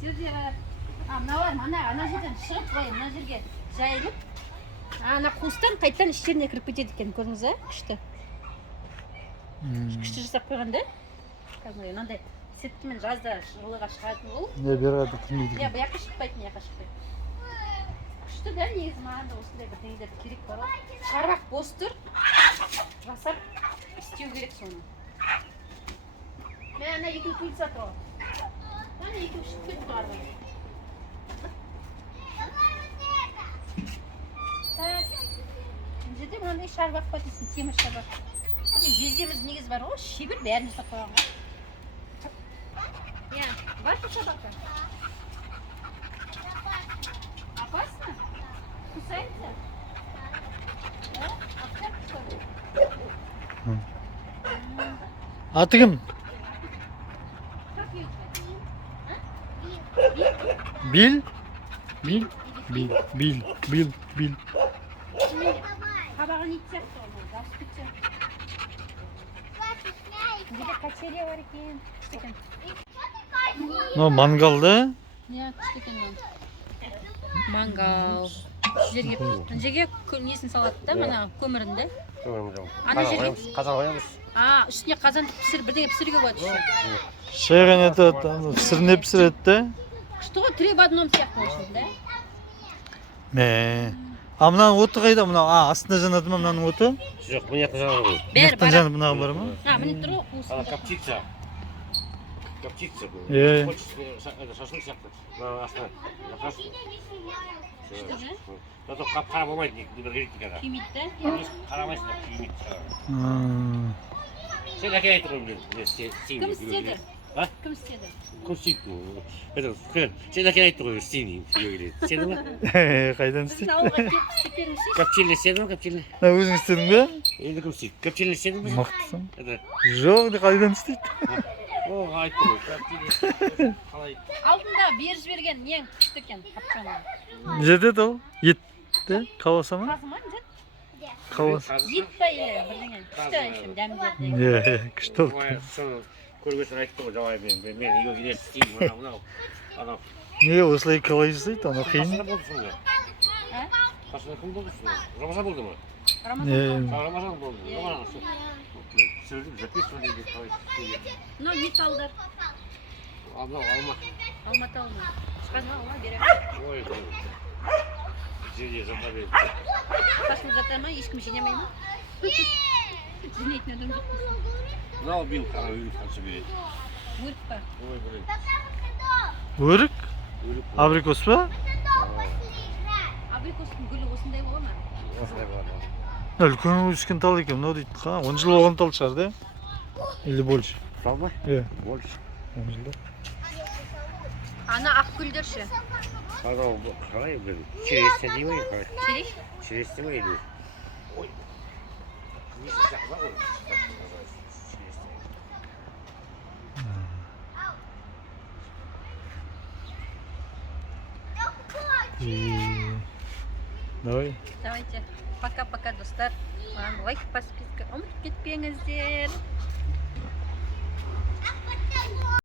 жерде мыналар ана жерден шығып былай мына жерге жайылып ана қуыстан қайтадан іштеріне кіріп кетеді екен, көрдіңіз ба? Күшті. Күшті жасап қойған да? Кәдімгідей мынандай сеткімен жазда жылыға шығатын ол. Не береді кірмейді. Иә, бұяққа шықпайды, мыяққа шықпайды. Күшті да, негізі маған да осындай бірдеңелер керек бар ғой. Шаруақ бос тұр, жасап істеу керек соны. Мен ана екеу көлі сатып ал. Ана екеу шығып кетті арғы. Мына жерде мынандай шаруақ бар дейсің, темір шаруақ. Жездеміз негізі бар ғой, шебер бәрін жасап қойған ғой. Иә, бар бұл шабақта? Опасно? Кусается? Аты кім? Бил? Бил? Бил. Қабағын ит сияқты ғой, жабысып кетсе. Где качеля бар екен, күшті екен. Мангал да? Иә, күшті екен ол. Мангал. Жерге несін салады да, мына көмірінде. Ана жерге қазан қоямыз. Үстіне қазанды бірдеңе пісіруге болады еще. Шайған етеді, пісіріне пісіреді да? Күшті ғой, три в одном сияқты болсын да? Мынаның оты қайда? Астында жанады ма мынаның оты? Жоқ, бұл яқта жанады ғой. Мынаяқтан жанып мынаған бар ма? Міне тұр ғой қуысында. Копчица. Копчица бұл. Шашлык сияқты. Астына. Зато қара болмайды, бір керек никогда. Күймейді да? Қарамайсың, күймейді. Сен әке айтыр ғой білем. Кім істеді? Кім істеді? Көрсейді. Сен әке айтыр ғой істейін. Сені ма? Қайдан істейді? Сіздің ауылға келіп істеп беріңізші? Копченый істеді ма, копченый? Өзің істедің бе? Енді кім істейді? Копченый істеді ма? Мықтысың. Жоқ, қайдан істейді? Айтты ғой, копченый. Алдында бер жіберген нең күшті екен, қапшаны. Жетеді ол? Етті? Қаласа ма? Қазы ма, жет? Қаласа. Ет па елі, бірдеңе. Күшті екен, дәмдерді. Күшті ол. Соны көргесін айтты ғой, жауай мен үйге келер істеймін, анау. Не, осылай қалай жасайды? Анау қиын. Қасында болды сонда? Қасында кім болды сонда? Рамазан болды ма? Рамазан болды. Сөйлеп записывали деп қалай. Мынау не талдар? Алма. Алматы алма. Шығады ма алма беремін. Ой, жерде жата береді. Қасында жата ма, ешкім жинамай ма? Жинайтын адам жоқ дейсің. Мынау биыл қара өрік қанша береді? Өрік па? Ой, біледі. Өрік? Абрикос па? Абрикостың гүлі осындай бола ма? Осындай болады. Үлкен өскен тал екен, мынау дейді. 10 жыл болған тал шығар, да? Или больше? Тал ба? Иә. Больше. 10 жылда. Ана ақ гүлдер ше? Анау қалай біледі? Чересте дей ма? Череш? Чересте ма или? Ой. Несі жақса ғой? Давай. Давайте. Пока-пока, достар. Маған лайк подписка ұмытып кетпеңіздер.